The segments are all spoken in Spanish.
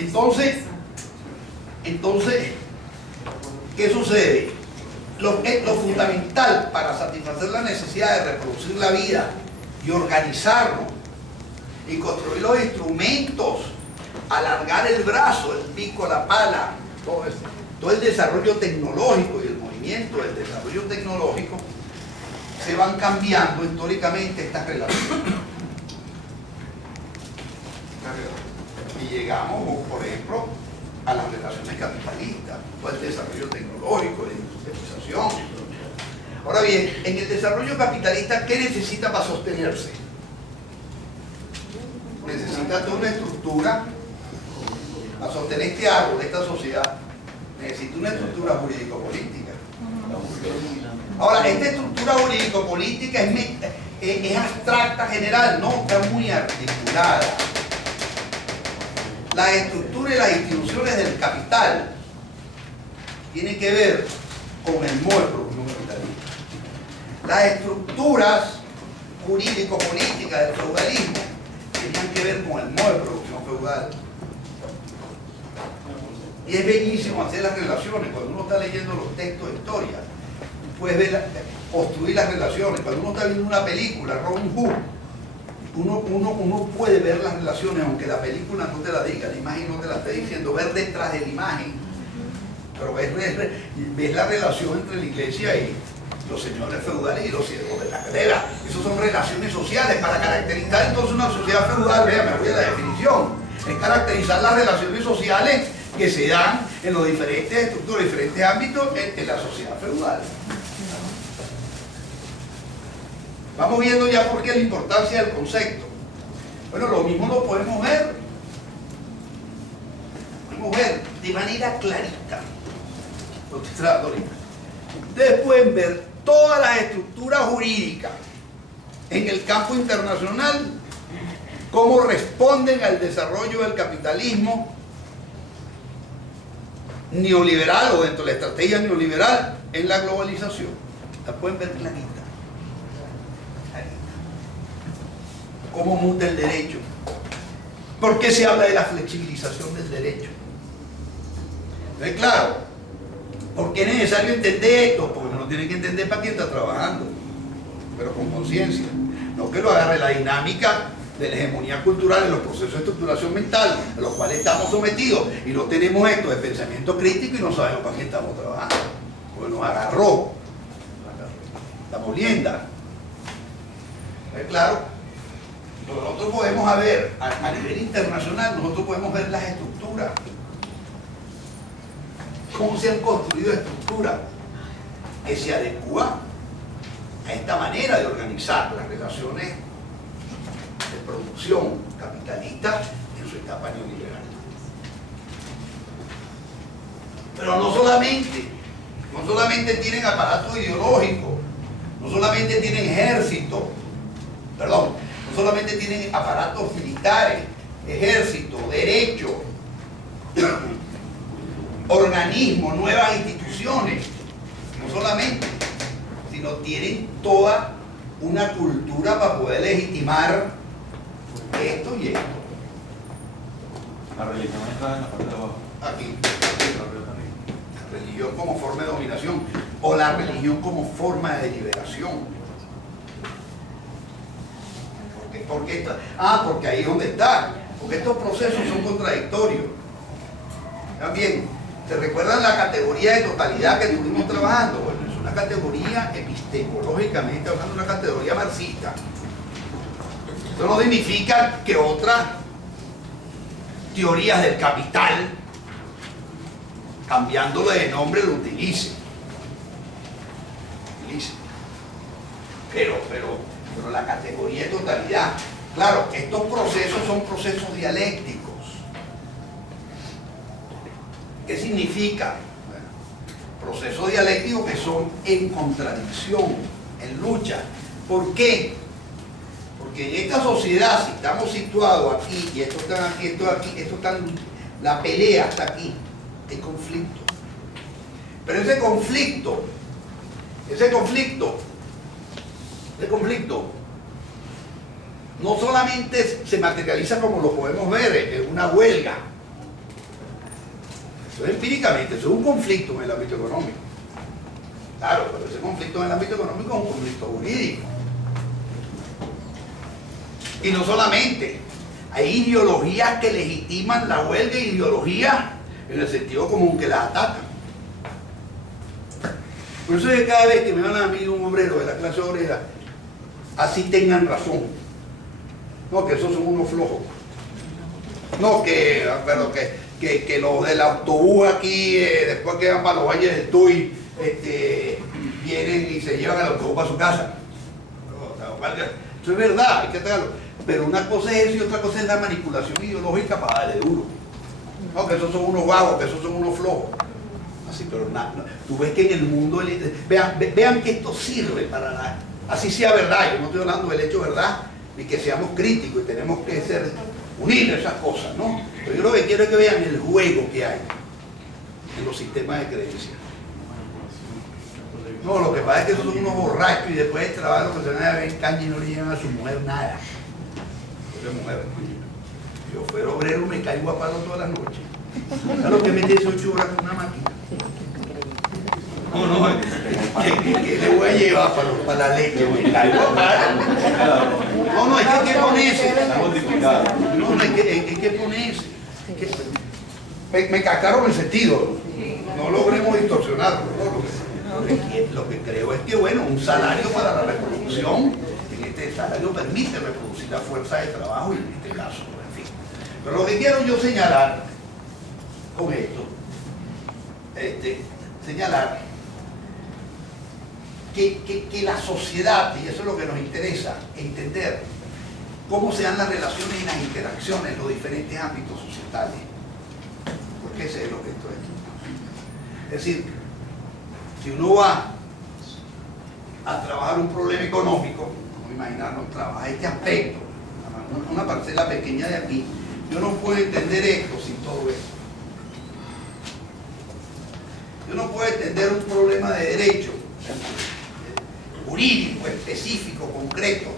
Entonces, ¿qué sucede? Lo fundamental para satisfacer la necesidad de reproducir la vida y organizarnos y construir los instrumentos, alargar el brazo, el pico, la pala, todo el desarrollo tecnológico y el movimiento del desarrollo tecnológico, se van cambiando históricamente estas relaciones. Y llegamos, por ejemplo, a las relaciones capitalistas, todo el desarrollo tecnológico, la industrialización. Ahora bien, en el desarrollo capitalista, ¿qué necesita para sostenerse? Necesita toda una estructura para sostener este árbol, esta sociedad. Necesita una estructura jurídico-política. Ahora, esta estructura jurídico-política es abstracta, general, no, está muy articulada. La estructura y las instituciones del capital tienen que ver con el modo de producción capitalista. Las estructuras jurídico-políticas del feudalismo tenían que ver con el modo de producción feudal. Y es bellísimo hacer las relaciones. Cuando uno está leyendo los textos de historia, puedes ver, construir las relaciones. Cuando uno está viendo una película, Robin Hood, uno puede ver las relaciones, aunque la película no te la diga, la imagen no te la esté diciendo, ver detrás de la imagen. Pero ves la relación entre la iglesia y los señores feudales y los siervos de la galera. Esas son relaciones sociales. Para caracterizar entonces una sociedad feudal, vea, me voy a la definición, es caracterizar las relaciones sociales que se dan en los diferentes estructuras, diferentes ámbitos en la sociedad feudal. Vamos viendo ya por qué la importancia del concepto. Bueno, lo mismo lo podemos ver de manera clarita. Ustedes pueden ver todas las estructuras jurídicas en el campo internacional, cómo responden al desarrollo del capitalismo neoliberal o dentro de la estrategia neoliberal en la globalización. La pueden ver clarita. Cómo muta el derecho. ¿Por qué se habla de la flexibilización del derecho? Entonces, claro, ¿por qué es necesario entender esto? Porque uno tiene que entender para quién está trabajando, pero con conciencia. No que lo agarre la dinámica de la hegemonía cultural en los procesos de estructuración mental a los cuales estamos sometidos y no tenemos esto de pensamiento crítico y no sabemos para quién estamos trabajando. Porque nos agarró la molienda. Claro. Nosotros podemos ver, a nivel internacional, nosotros podemos ver las estructuras. Cómo se han construido estructuras que se adecúan a esta manera de organizar las relaciones de producción capitalista en su etapa neoliberal. Pero no solamente tienen aparato ideológico, no solamente tienen ejército, no solamente tienen aparatos militares, ejército, derecho, organismos, nuevas instituciones, no solamente, sino tienen toda una cultura para poder legitimar esto y esto. La religión está en la parte de abajo. Aquí. La religión como forma de dominación o la religión como forma de liberación. Porque ahí es donde está. Porque estos procesos son contradictorios. También, ¿se recuerdan la categoría de totalidad que estuvimos trabajando? Bueno, es una categoría epistemológicamente, hablando de una categoría marxista. Eso no significa que otras teorías del capital, cambiándolo de nombre, lo utilicen. Pero la categoría de totalidad, claro, estos procesos son procesos dialécticos. ¿Qué significa? Bueno, procesos dialécticos que son en contradicción, en lucha. ¿Por qué? Porque en esta sociedad, si estamos situados aquí, y esto está aquí, esto está, la pelea está aquí, hay conflicto. Pero ese conflicto no solamente se materializa como lo podemos ver en una huelga, Eso es empíricamente, eso es un conflicto en el ámbito económico. Claro, pero ese conflicto en el ámbito económico es un conflicto jurídico. Y no solamente, hay ideologías que legitiman la huelga e ideologías en el sentido común que las atacan. Por eso es que cada vez que me van a mí un obrero de la clase obrera, así tengan razón. No, que esos son unos flojos. No, pero que los del autobús aquí, después que van para los valles del Tuy, vienen y se llevan el autobús para su casa. Eso es verdad, hay que tratarlo. Pero una cosa es eso y otra cosa es la manipulación ideológica para darle duro. No, que esos son unos vagos, que esos son unos flojos. Así, pero tú ves que en el mundo, vean que esto sirve para nada. Así sea verdad, yo no estoy hablando del hecho verdad, ni que seamos críticos y tenemos que unir esas cosas, ¿no? Pero yo lo que quiero es que vean el juego que hay en los sistemas de creencias. No, lo que pasa es que esos son unos borrachos y después de trabajo que se van a ver en caña y no le llevan a su mujer nada. Mujer. Yo fuera obrero me caigo a palo todas las noches. ¿Sabes lo que mete 8 horas con una máquina? No, ¿qué le voy a llevar para la leche? Me caigo a palo. No, es que hay que ponerse. No, hay que ponerse. Me cascaron el sentido. No logremos distorsionarlo. Lo que creo es que, bueno, un salario para la reproducción. Este salario permite reproducir la fuerza de trabajo y en este caso, en fin. Pero lo que quiero yo señalar con esto, señalar que la sociedad, y eso es lo que nos interesa, entender cómo se dan las relaciones y las interacciones en los diferentes ámbitos societales. Porque ese es lo que esto es. Es decir, si uno va a trabajar un problema económico, imaginarnos, trabajar este aspecto, una parcela pequeña de aquí, yo no puedo entender esto sin todo esto. Yo no puedo entender un problema de derecho jurídico, específico, concreto,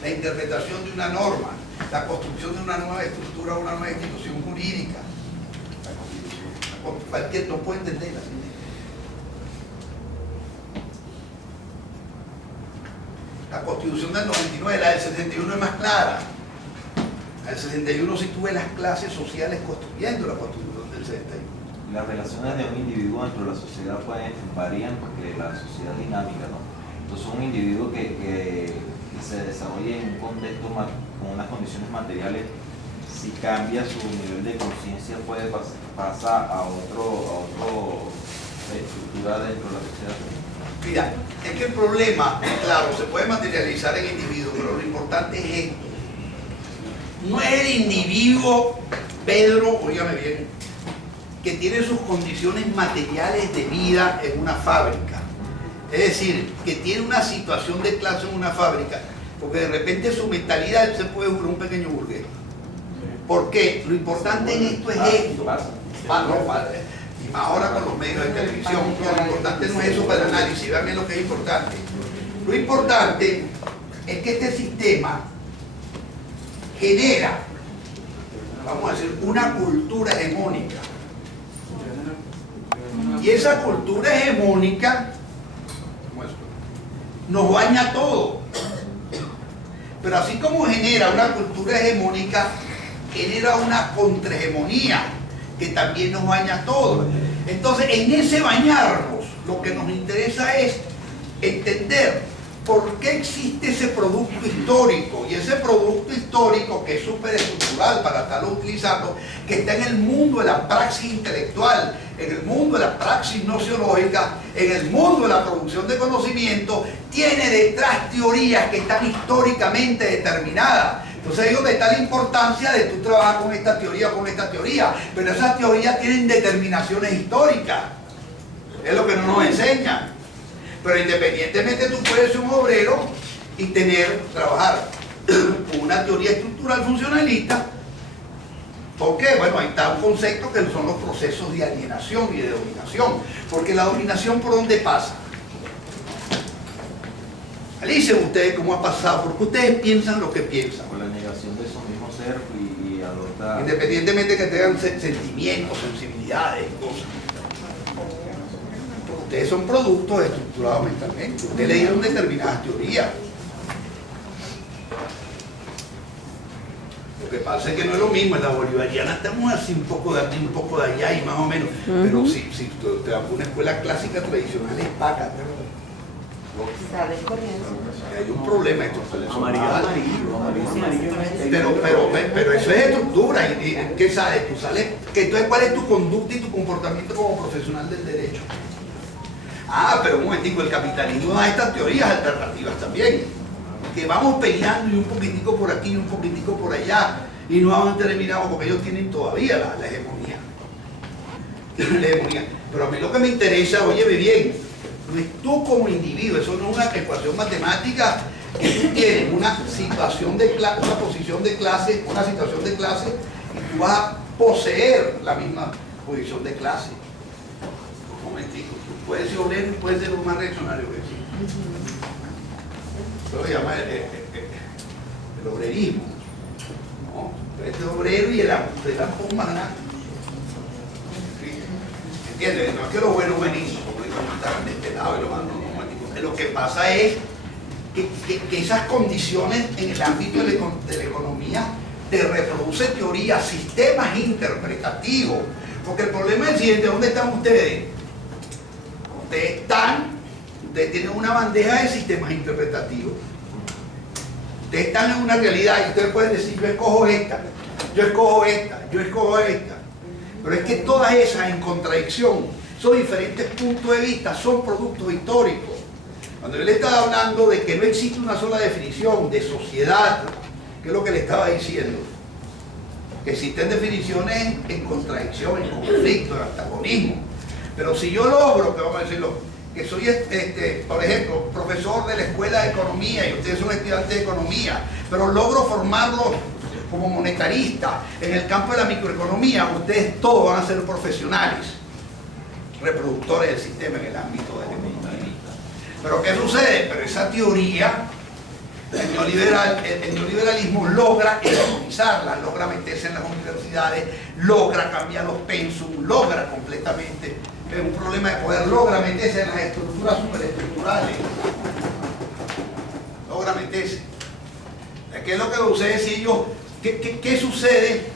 la interpretación de una norma, la construcción de una nueva estructura, una nueva institución jurídica. Cualquier no puede entenderla. La Constitución del 99, la del 71 es más clara. La del 61 sí tuve las clases sociales construyendo la Constitución del 71. Las relaciones de un individuo dentro de la sociedad varían porque la sociedad es dinámica, ¿no? Entonces un individuo que se desarrolla en un contexto con unas condiciones materiales, si cambia su nivel de conciencia puede pasar a otro estructura dentro de la sociedad. Mira, es que el problema, claro, se puede materializar en individuos, pero lo importante es esto. No es el individuo, Pedro, óigame bien, que tiene sus condiciones materiales de vida en una fábrica. Es decir, que tiene una situación de clase en una fábrica, porque de repente su mentalidad se puede jugar un pequeño burgués. ¿Por qué? Lo importante en esto es esto. Y más ahora con los medios de televisión. Lo importante no es eso para el análisis, vean lo que es importante. Lo importante es que este sistema genera, vamos a decir, una cultura hegemónica. Y esa cultura hegemónica nos baña a todos. Pero así como genera una cultura hegemónica, genera una contrahegemonía que también nos baña a todos. Entonces, en ese bañarnos, lo que nos interesa es entender por qué existe ese producto histórico, y ese producto histórico que es súper estructural para estarlo utilizando, que está en el mundo de la praxis intelectual, en el mundo de la praxis nociológica, en el mundo de la producción de conocimiento, tiene detrás teorías que están históricamente determinadas. Entonces ahí es donde está la importancia de tú trabajar con esta teoría o con esta teoría, pero esas teorías tienen determinaciones históricas, es lo que no nos enseñan. Pero independientemente tú puedes ser un obrero y trabajar con una teoría estructural funcionalista. ¿Por qué? Bueno, ahí está un concepto que son los procesos de alienación y de dominación. Porque la dominación, ¿por dónde pasa? Dicen ustedes cómo ha pasado, porque ustedes piensan lo que piensan. Por la negación de su mismo ser y adopta... Independientemente que tengan sentimientos, sensibilidades y cosas. Ustedes son productos estructurados mentalmente. Ustedes le dieron determinadas teorías. Lo que pasa es que no es lo mismo. En la bolivariana estamos así un poco de aquí, un poco de allá y más o menos. Pero si usted va a una escuela clásica tradicional es paca. Sale corriendo. Hay un problema esto. Amarillo. Pero eso es estructura. ¿Y qué sale? Tú sales. Entonces, ¿cuál es tu conducta y tu comportamiento como profesional del derecho? Ah, pero un momentico, el capitalismo da estas teorías alternativas también, que vamos peleando y un poquitico por aquí y un poquitico por allá, y no vamos terminados porque ellos tienen todavía la hegemonía. La hegemonía. Pero a mí lo que me interesa, óyeme bien, no es tú como individuo, eso no es una ecuación matemática, que tú tienes una situación de clase, una posición de clase, una situación de clase, y tú vas a poseer la misma posición de clase. Un momentico. Puede ser obrero y puede ser lo más reaccionario que existe. Eso se llama el obrerismo. ¿No? Puede ser obrero y el ampón más grande. ¿Entiendes? No es que los buenos venimos, como digo, están de este lado y lo mandan automático. Lo que pasa es que esas condiciones en el ámbito de la economía te reproducen teorías, sistemas interpretativos. Porque el problema es el siguiente: ¿dónde están ustedes? Ustedes tienen una bandeja de sistemas interpretativos. Ustedes están en una realidad y ustedes pueden decir, yo escojo esta, yo escojo esta, yo escojo esta. Pero es que todas esas en contradicción, son diferentes puntos de vista, son productos históricos. Cuando yo le estaba hablando de que no existe una sola definición de sociedad, ¿qué es lo que le estaba diciendo? Que existen definiciones en contradicción, en conflicto, en antagonismo. Pero si yo logro, que vamos a decirlo, que soy, por ejemplo, profesor de la escuela de economía y ustedes son estudiantes de economía, pero logro formarlos como monetaristas en el campo de la microeconomía, ustedes todos van a ser profesionales, reproductores del sistema en el ámbito del economista. Pero ¿qué sucede? Pero esa teoría, el neoliberalismo logra economizarla, logra meterse en las universidades, logra cambiar los pensum, logra completamente, es un problema de poder, logra meterse en las estructuras superestructurales, logra meterse. ¿Qué es lo que sucede si ellos, qué sucede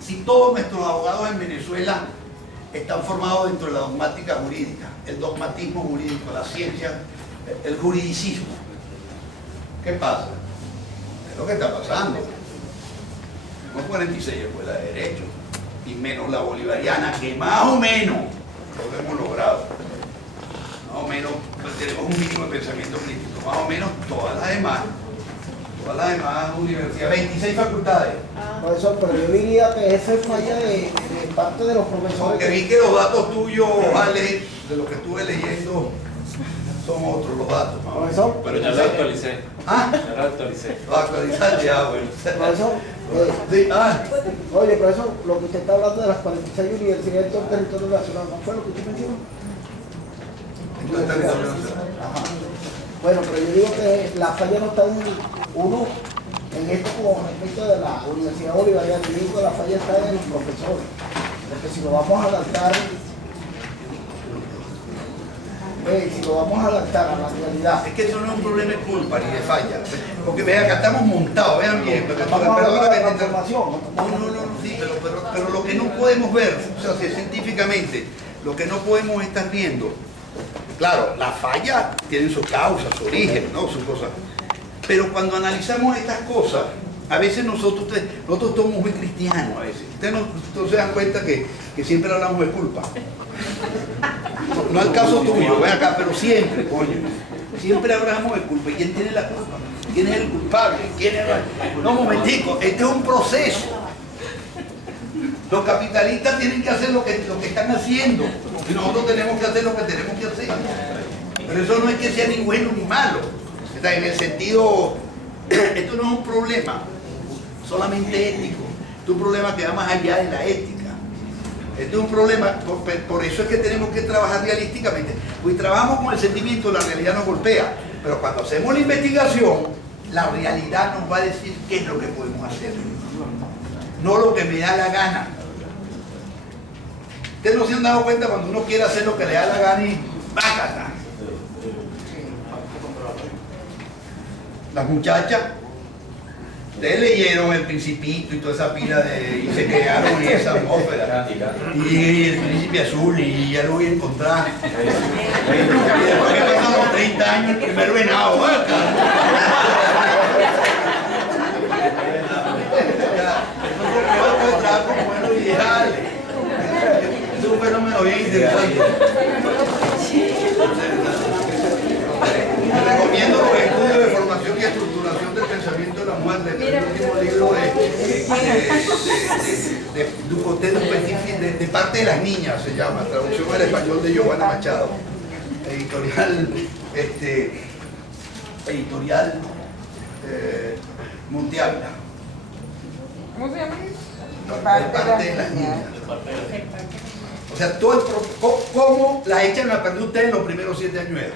si todos nuestros abogados en Venezuela están formados dentro de la dogmática jurídica, el dogmatismo jurídico, la ciencia, el juridicismo? ¿Qué pasa? Es lo que está pasando. Tenemos 46 escuelas de derecho, y menos la bolivariana, que más o menos lo hemos logrado. Más o menos pues, tenemos un mínimo de pensamiento crítico. Más o menos todas las demás universidades, 26 facultades. Profesor, pero yo diría que esa es falla de parte de los profesores. Porque vi que los datos tuyos, Ale, de lo que estuve leyendo, son otros los datos. Profesor, Pero ya lo actualicé. ¿Ah? Ya lo actualicé. Lo actualizaste ya, bueno. profesor, Sí, oye, profesor, lo que usted está hablando de las 46 universidades de todo el territorio nacional, ¿no fue lo que usted mencionó? Ajá. Bueno, pero yo digo que la falla no está en uno, en esto como respecto de la Universidad Bolivariana, yo digo que la falla está en los profesores, porque si lo vamos a adaptar, a la realidad. es que eso no es un problema de culpa ni de falla. Porque vean, acá estamos montados, vean bien. Vamos a hablar de transformación. No, sí, pero lo que no podemos ver, o sea, científicamente, lo que no podemos estar viendo, claro, la falla tiene su causa, su origen, ¿no? Sus cosas. Pero cuando analizamos estas cosas, a veces nosotros somos muy cristianos a veces. Ustedes se dan cuenta que siempre hablamos de culpa. No al caso tuyo, ven acá, pero siempre, coño. Siempre hablamos de culpa. ¿Y quién tiene la culpa? ¿Quién es el culpable? ¿Quién es el... No, momentico, este es un proceso. Los capitalistas tienen que hacer lo que están haciendo. Y nosotros tenemos que hacer lo que tenemos que hacer. Pero eso no es que sea ni bueno ni malo. O sea, en el sentido, esto no es un problema solamente ético. Esto es un problema que va más allá de la ética. Este es un problema, por eso es que tenemos que trabajar realísticamente. Pues trabajamos con el sentimiento, la realidad nos golpea. Pero cuando hacemos la investigación, la realidad nos va a decir qué es lo que podemos hacer. no lo que me da la gana. Ustedes no se han dado cuenta cuando uno quiere hacer lo que le da la gana y ¡bácata! Las muchachas, ustedes leyeron El Principito y toda esa pila y se quedaron en esa atmósfera. Y El Príncipe Azul, y ya lo voy a encontrar. Y después que pasan los 30 años, el primer venado, ¡vaca! Como buenos ideales. Es un fenómeno bien interesante. Les recomiendo los estudios de formación y estructuración del pensamiento de la mujer, el último libro de Ducoté de parte de las niñas, se llama, traducción al español de Giovanna Machado, editorial Monteávila. ¿Cómo se llama? De parte de las niñas. O sea, todo cómo las echan a perder ustedes en los primeros 7 años de edad.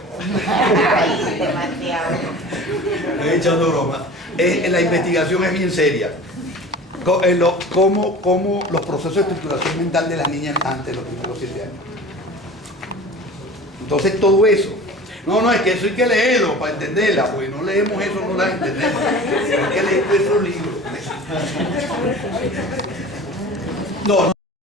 Ay, demasiado. Estoy echando broma. La investigación es bien seria. Cómo los procesos de estructuración mental de las niñas antes de los primeros 7 años. Entonces todo eso. No, es que eso hay que leerlo para entenderla, porque no leemos eso, no la entendemos. Hay que leer esos libros. No,